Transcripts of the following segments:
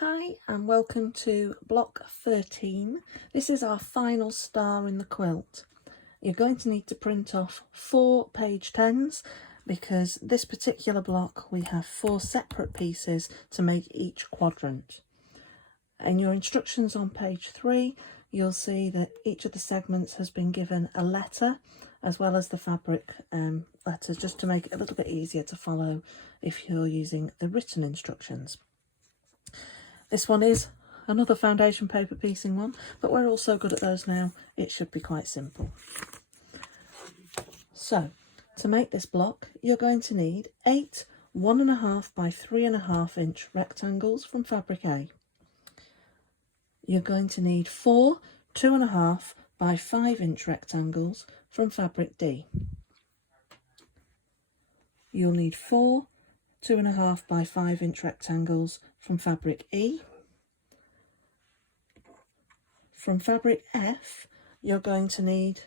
Hi and welcome to block 13. This is our final star in the quilt. You're going to need to print off 4 page 10s because this particular block we have 4 separate pieces to make each quadrant. In your instructions on page 3 you'll see that each of the segments has been given a letter as well as the fabric letters, just to make it a little bit easier to follow if you're using the written instructions. This one is another foundation paper piecing one, but we're all so good at those now, it should be quite simple. So, to make this block, you're going to need 8 1.5 by 3.5 inch rectangles from fabric A. You're going to need 4 2.5 by 5 inch rectangles from fabric D. You'll need 4 2.5 by 5 inch rectangles from fabric E. From fabric F, you're going to need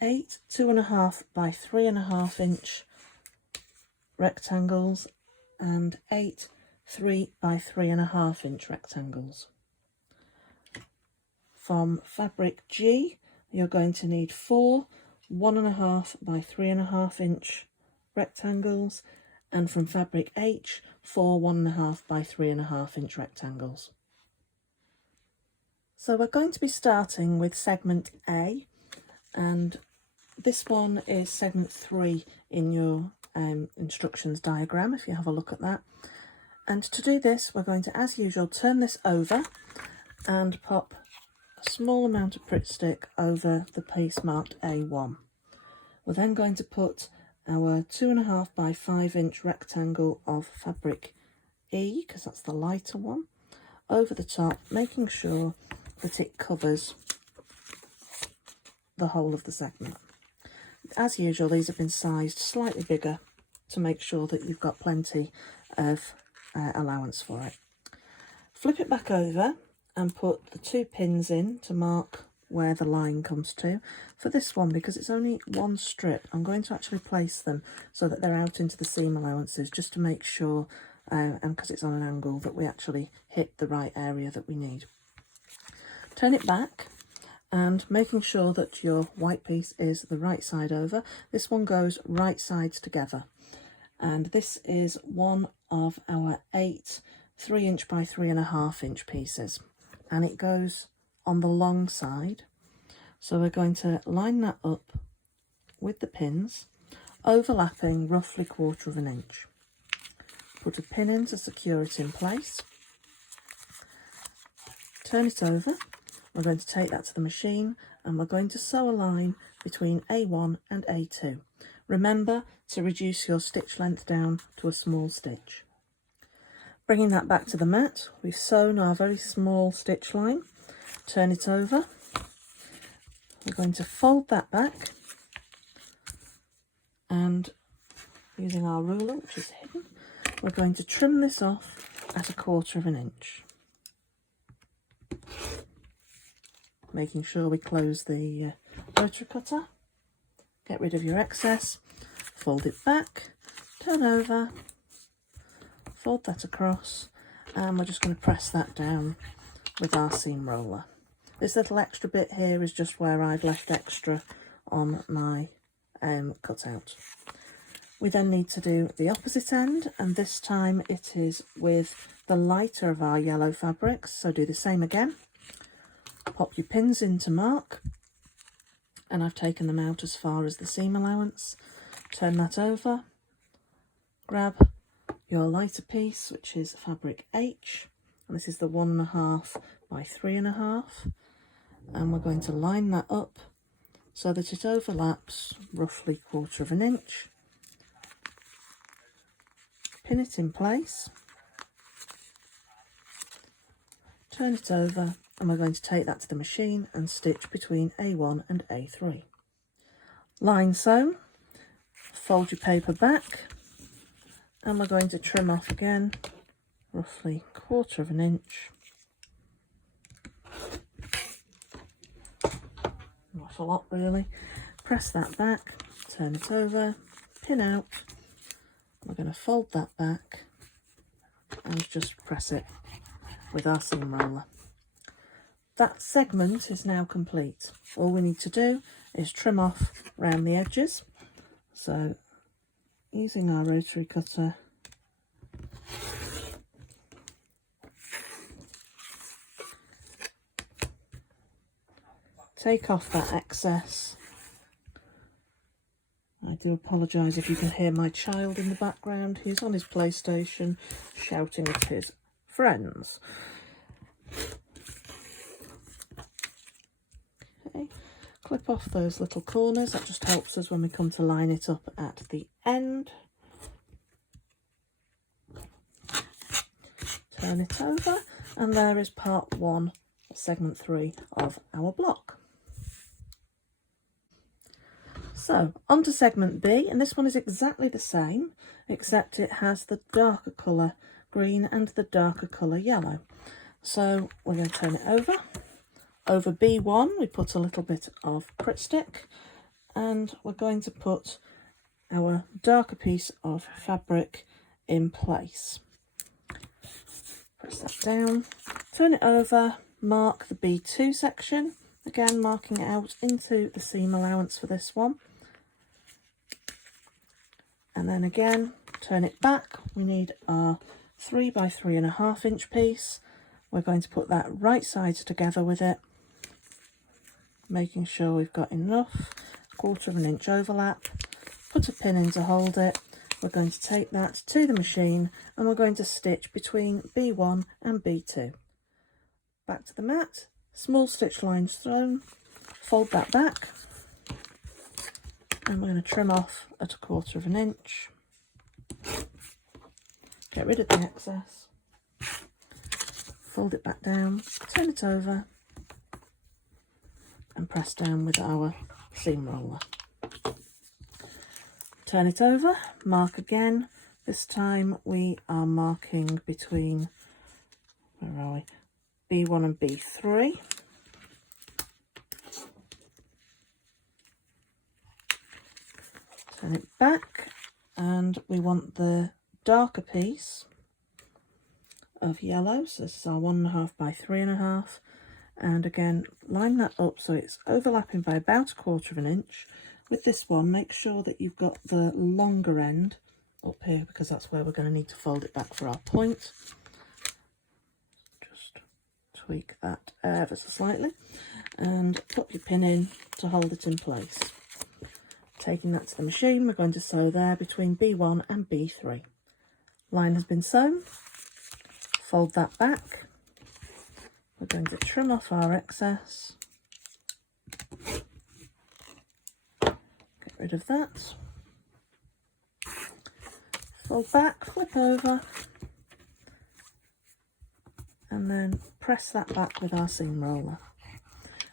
8 2.5 by 3.5 inch rectangles and 8 3 by 3.5 inch rectangles. From fabric G, you're going to need 4 1.5 by 3.5 inch rectangles, and from fabric H, 4 1.5 by 3.5 inch rectangles. So we're going to be starting with segment A, and this one is segment 3 in your instructions diagram, if you have a look at that. And to do this, we're going to, as usual, turn this over and pop a small amount of Pritt stick over the piece marked A1. We're then going to put our 2.5 by 5 inch rectangle of fabric E, because that's the lighter one, over the top, making sure that it covers the whole of the segment. As usual, these have been sized slightly bigger to make sure that you've got plenty of allowance for it. Flip it back over and put the 2 pins in to mark where the line comes to. For this one, because it's only one strip, I'm going to actually place them so that they're out into the seam allowances, just to make sure, and because it's on an angle, that we actually hit the right area that we need. Turn it back and making sure that your white piece is the right side over. This one goes right sides together, and this is one of our 8 3 inch by 3.5 inch pieces, and it goes on the long side. So we're going to line that up with the pins, overlapping roughly 1/4 inch. Put a pin in to secure it in place. Turn it over. We're going to take that to the machine and we're going to sew a line between A1 and A2. Remember to reduce your stitch length down to a small stitch. Bringing that back to the mat, we've sewn our very small stitch line. Turn it over. We're going to fold that back, and using our ruler, which is hidden, we're going to trim this off at 1/4 inch. Making sure we close the rotary cutter. Get rid of your excess, fold it back, turn over, fold that across, and we're just going to press that down with our seam roller. This little extra bit here is just where I've left extra on my cutout. We then need to do the opposite end, and this time it is with the lighter of our yellow fabrics. So do the same again. Pop your pins in to mark, and I've taken them out as far as the seam allowance. Turn that over, grab your lighter piece, which is fabric H, and this is the 1.5 by 3.5, and we're going to line that up so that it overlaps roughly 1/4 inch. Pin it in place, turn it over, and we're going to take that to the machine and stitch between A1 and A3. Line sewn, fold your paper back, and we're going to trim off again roughly 1/4 inch. Not a lot really. Press that back, turn it over, pin out. We're going to fold that back and just press it with our seam roller. That segment is now complete. All we need to do is trim off around the edges. So using our rotary cutter, take off that excess. I do apologise if you can hear my child in the background. He's on his PlayStation shouting at his friends. Okay, clip off those little corners. That just helps us when we come to line it up at the end. Turn it over, and there is part 1, segment 3 of our block. So, on to segment B, and this one is exactly the same, except it has the darker colour green and the darker colour yellow. So, we're going to turn it over. Over B1, we put a little bit of Crit Stick, and we're going to put our darker piece of fabric in place. Press that down, turn it over, mark the B2 section, again marking it out into the seam allowance for this one. And then again, turn it back. We need our 3 by 3.5 inch piece. We're going to put that right sides together with it, making sure we've got enough, 1/4 inch overlap. Put a pin in to hold it. We're going to take that to the machine and we're going to stitch between B1 and B2. Back to the mat, small stitch lines thrown, fold that back, and we're going to trim off at 1/4 inch. Get rid of the excess, fold it back down, turn it over, and press down with our seam roller. Turn it over, mark again. This time we are marking between, where are we, B1 and B3. Turn it back, and we want the darker piece of yellow. So this is our 1.5 by 3.5. And again, line that up so it's overlapping by about 1/4 inch. With this one, make sure that you've got the longer end up here, because that's where we're going to need to fold it back for our point. Just tweak that ever so slightly and put your pin in to hold it in place. Taking that to the machine, we're going to sew there between B1 and B3. Line has been sewn, fold that back. We're going to trim off our excess. Get rid of that. Fold back, flip over, and then press that back with our seam roller.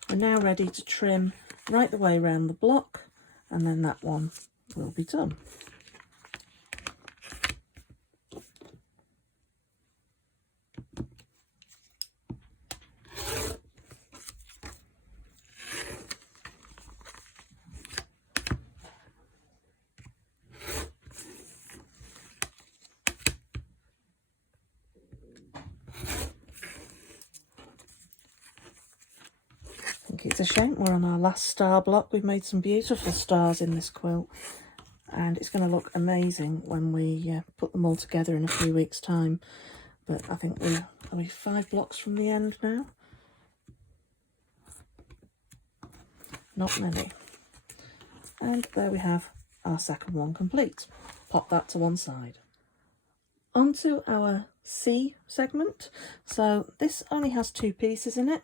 We're now ready to trim right the way around the block, and then that one will be done. It's a shame we're on our last star block. We've made some beautiful stars in this quilt, and it's going to look amazing when we put them all together in a few weeks' time. But I think are we 5 blocks from the end now? Not many. And there we have our second one complete. Pop that to one side. Onto our C segment. So this only has 2 pieces in it.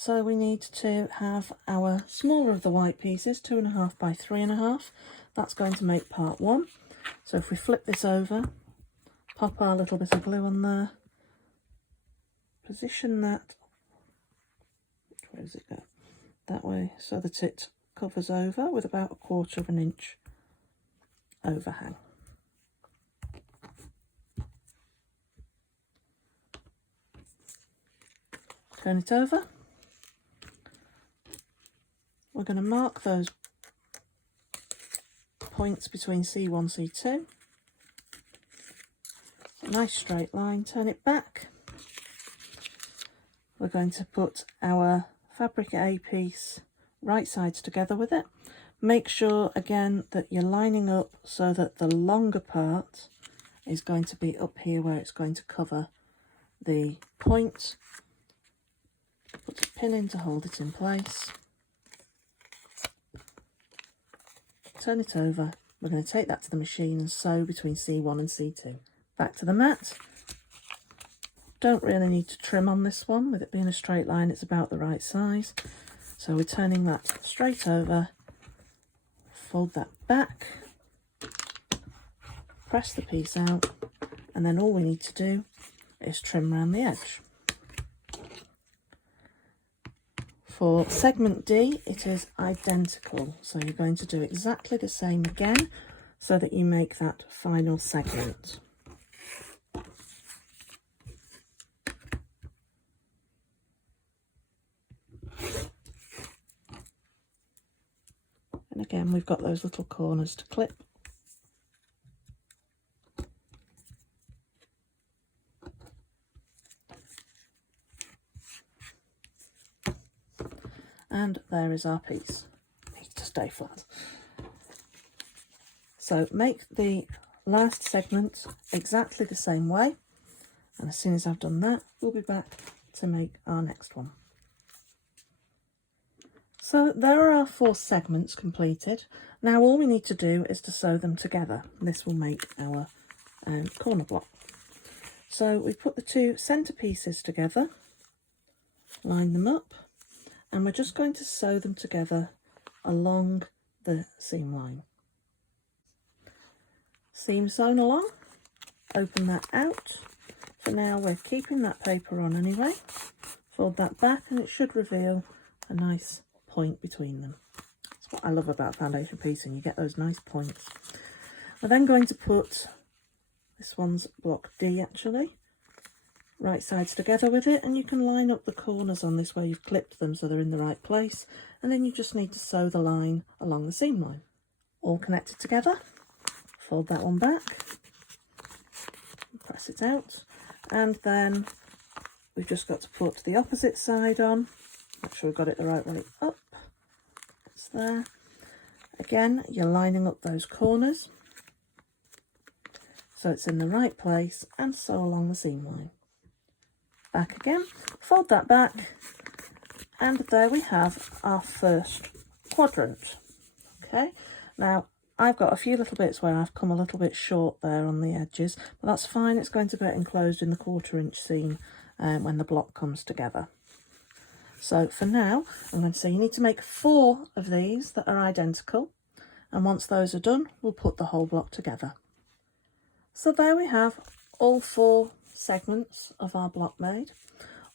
So we need to have our smaller of the white pieces, 2.5 by 3.5. That's going to make part 1. So if we flip this over, pop our little bit of glue on there, position that, which way does it go? That way, so that it covers over with about 1/4 inch overhang. Turn it over. We're going to mark those points between C1, C2. A nice straight line, turn it back, we're going to put our fabric A piece right sides together with it. Make sure again that you're lining up so that the longer part is going to be up here where it's going to cover the point. Put a pin in to hold it in place. Turn it over. We're going to take that to the machine and sew between C1 and C2. Back to the mat. Don't really need to trim on this one. With it being a straight line, it's about the right size. So we're turning that straight over, fold that back, press the piece out, and then all we need to do is trim around the edge. For segment D, it is identical. So you're going to do exactly the same again so that you make that final segment. And again, we've got those little corners to clip. And there is our piece. It needs to stay flat. So make the last segment exactly the same way. And as soon as I've done that, we'll be back to make our next one. So there are our 4 segments completed. Now all we need to do is to sew them together. This will make our corner block. So we put the 2 centre pieces together, line them up, and we're just going to sew them together along the seam line. Seam sewn along, open that out. For now we're keeping that paper on anyway. Fold that back and it should reveal a nice point between them. That's what I love about foundation piecing, you get those nice points. We're then going to put, this one's block D actually, right sides together with it, and you can line up the corners on this where you've clipped them so they're in the right place, and then you just need to sew the line along the seam line. All connected together, fold that one back, press it out, and then we've just got to put the opposite side on. Make sure we've got it the right way up. It's there. Again, you're lining up those corners so it's in the right place, and sew along the seam line. Back again, fold that back, and there we have our first quadrant. Okay, now I've got a few little bits where I've come a little bit short there on the edges, but that's fine. It's going to get enclosed in the 1/4 inch seam when the block comes together. So for now, I'm going to say you need to make 4 of these that are identical, and once those are done, we'll put the whole block together. So there we have all 4 segments of our block made.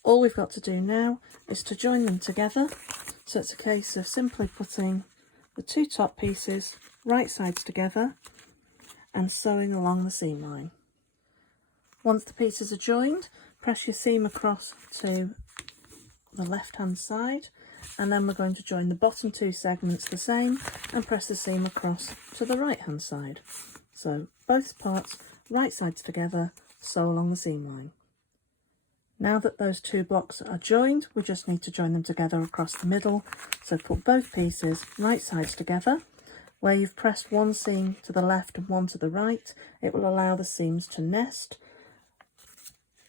All we've got to do now is to join them together. So it's a case of simply putting the 2 top pieces right sides together and sewing along the seam line. Once the pieces are joined, press your seam across to the left hand side, and then we're going to join the bottom 2 segments the same and press the seam across to the right hand side. So both parts right sides together, sew along the seam line. Now that those 2 blocks are joined, we just need to join them together across the middle. So put both pieces right sides together. Where you've pressed one seam to the left and one to the right, it will allow the seams to nest.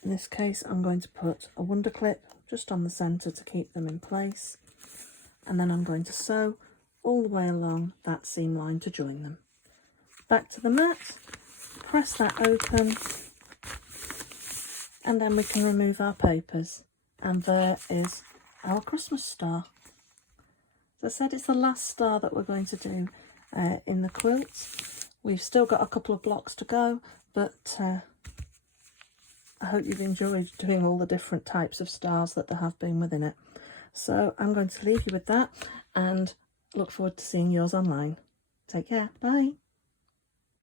In this case, I'm going to put a wonder clip just on the centre to keep them in place, and then I'm going to sew all the way along that seam line to join them. Back to the mat, press that open, and then we can remove our papers, and there is our Christmas star. As I said, it's the last star that we're going to do in the quilt. We've still got a couple of blocks to go, but I hope you've enjoyed doing all the different types of stars that there have been within it. So I'm going to leave you with that and look forward to seeing yours online. Take care. Bye.